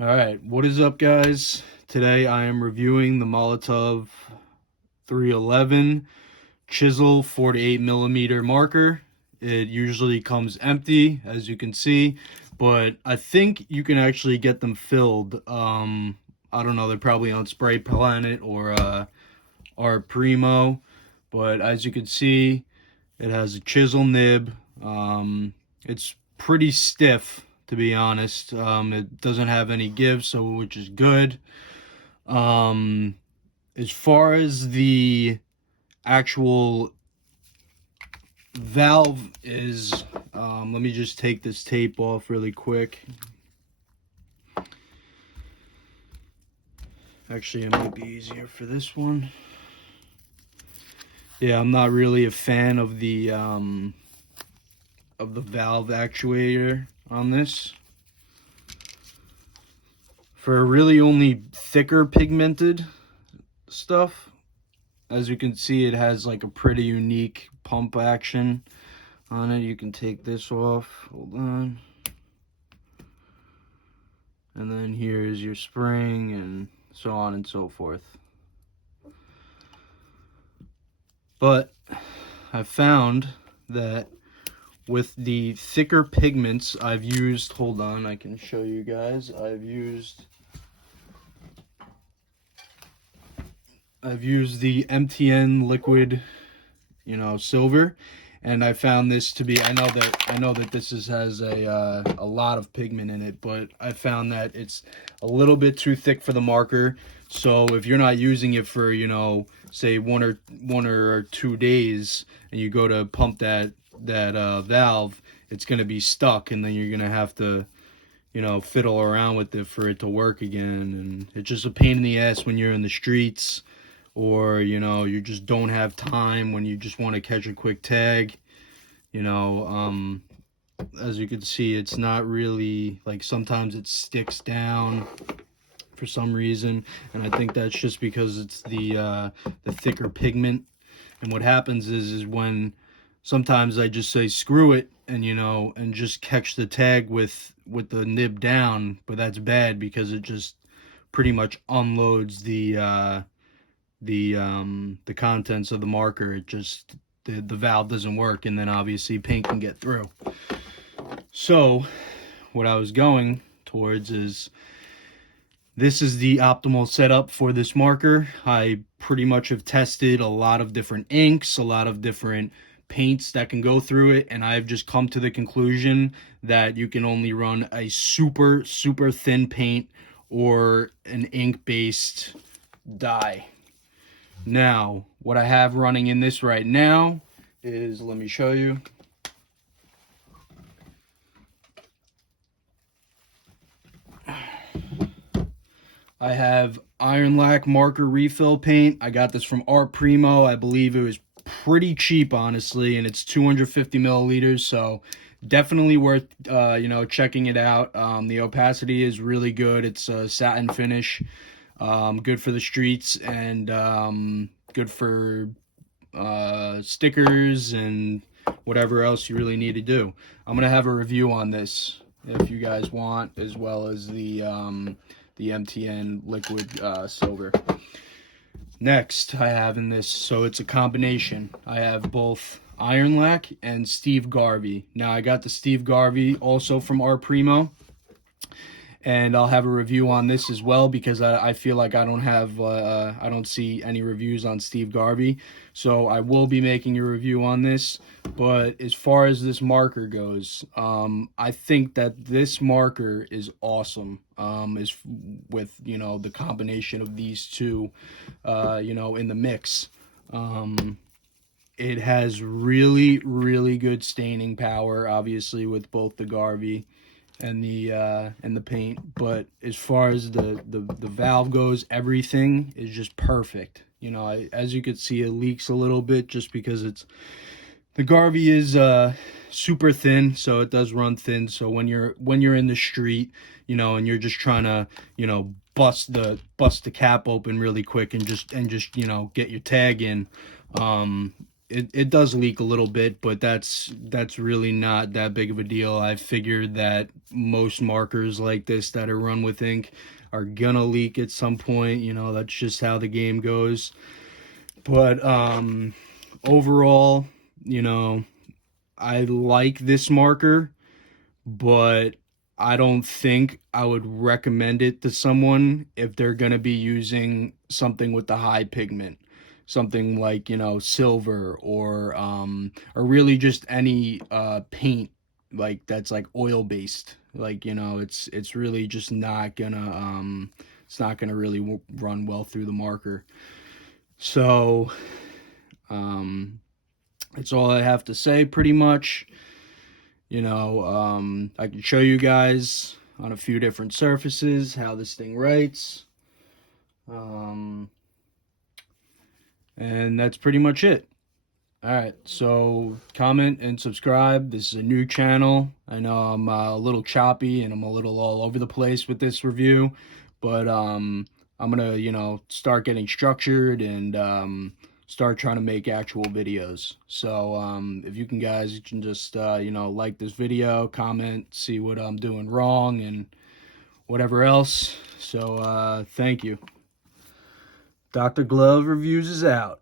Alright, what is up guys? Today I am reviewing the Molotow 311 chisel 48mm marker. It usually comes empty, as you can see, but I think you can actually get them filled. I don't know, they're probably on Spray Planet or Primo, but as you can see, it has a chisel nib. It's pretty stiff, to be honest. It doesn't have any give, so which is good. Um, as far as the actual valve is, let me just take this tape off really quick. Actually, it might be easier for this one. Yeah, I'm not really a fan of the valve actuator on this. For really only thicker pigmented stuff, as you can see, it has like a pretty unique pump action on it. You can take this off, hold on, and then here's your spring and so on and so forth. But I've found that with the thicker pigments I've used, hold on, I can show you guys. I've used the MTN liquid, silver, and I found this to be, I know that this has a lot of pigment in it, but I found that it's a little bit too thick for the marker. So if you're not using it for, say one or 2 days, and you go to pump that valve, it's going to be stuck, and then you're going to have to fiddle around with it for it to work again. And it's just a pain in the ass when you're in the streets, or you just don't have time, when you just want to catch a quick tag. As you can see, it's not really, like, sometimes it sticks down for some reason, and I think that's just because it's the thicker pigment. And what happens is when sometimes I just say screw it, and and just catch the tag with the nib down, but that's bad because it just pretty much unloads the contents of the marker. It just, the valve doesn't work, and then obviously paint can get through. So what I was going towards is, this is the optimal setup for this marker. I pretty much have tested a lot of different inks, a lot of different paints that can go through it, and I've just come to the conclusion that you can only run a super thin paint or an ink based dye. Now, what I have running in this right now is, let me show you. I have Iron Lac marker refill paint. I got this from Art Primo. I believe it was pretty cheap, honestly, and it's 250 milliliters, so definitely worth checking it out. The opacity is really good. It's a satin finish, good for the streets, and good for stickers and whatever else you really need to do. I'm gonna have a review on this if you guys want, as well as the MTN liquid silver. Next, I have in this, so it's a combination. I have both Iron Lac and Steve Garvey. Now, I got the Steve Garvey also from Art Primo, and I'll have a review on this as well, because I feel like I don't see any reviews on Steve Garvey, so I will be making a review on this. But as far as this marker goes, I think that this marker is awesome. Is with the combination of these two, in the mix. It has really good staining power, obviously, with both the Garvey and the paint. But as far as the valve goes, everything is just perfect. As you can see, it leaks a little bit just because the Garvey is super thin, so it does run thin. So when you're in the street, and you're just trying to bust the cap open really quick and just get your tag in, it does leak a little bit, but that's really not that big of a deal. I figured that most markers like this that are run with ink are gonna leak at some point. You know, that's just how the game goes. But overall, you know, I like this marker, but I don't think I would recommend it to someone if they're going to be using something with the high pigment. Something like, you know, silver or really just any paint like that's like oil based. Like, you know, it's really just not gonna it's not gonna really run well through the marker. So that's all I have to say pretty much. You know, I can show you guys on a few different surfaces how this thing writes. And that's pretty much it. Alright, so comment and subscribe. This is a new channel. I know I'm a little choppy and I'm a little all over the place with this review, but I'm gonna, you know, start getting structured and start trying to make actual videos. So if you guys can just you know, like this video, comment, see what I'm doing wrong and whatever else. So thank you. Dr. Glove Reviews is out.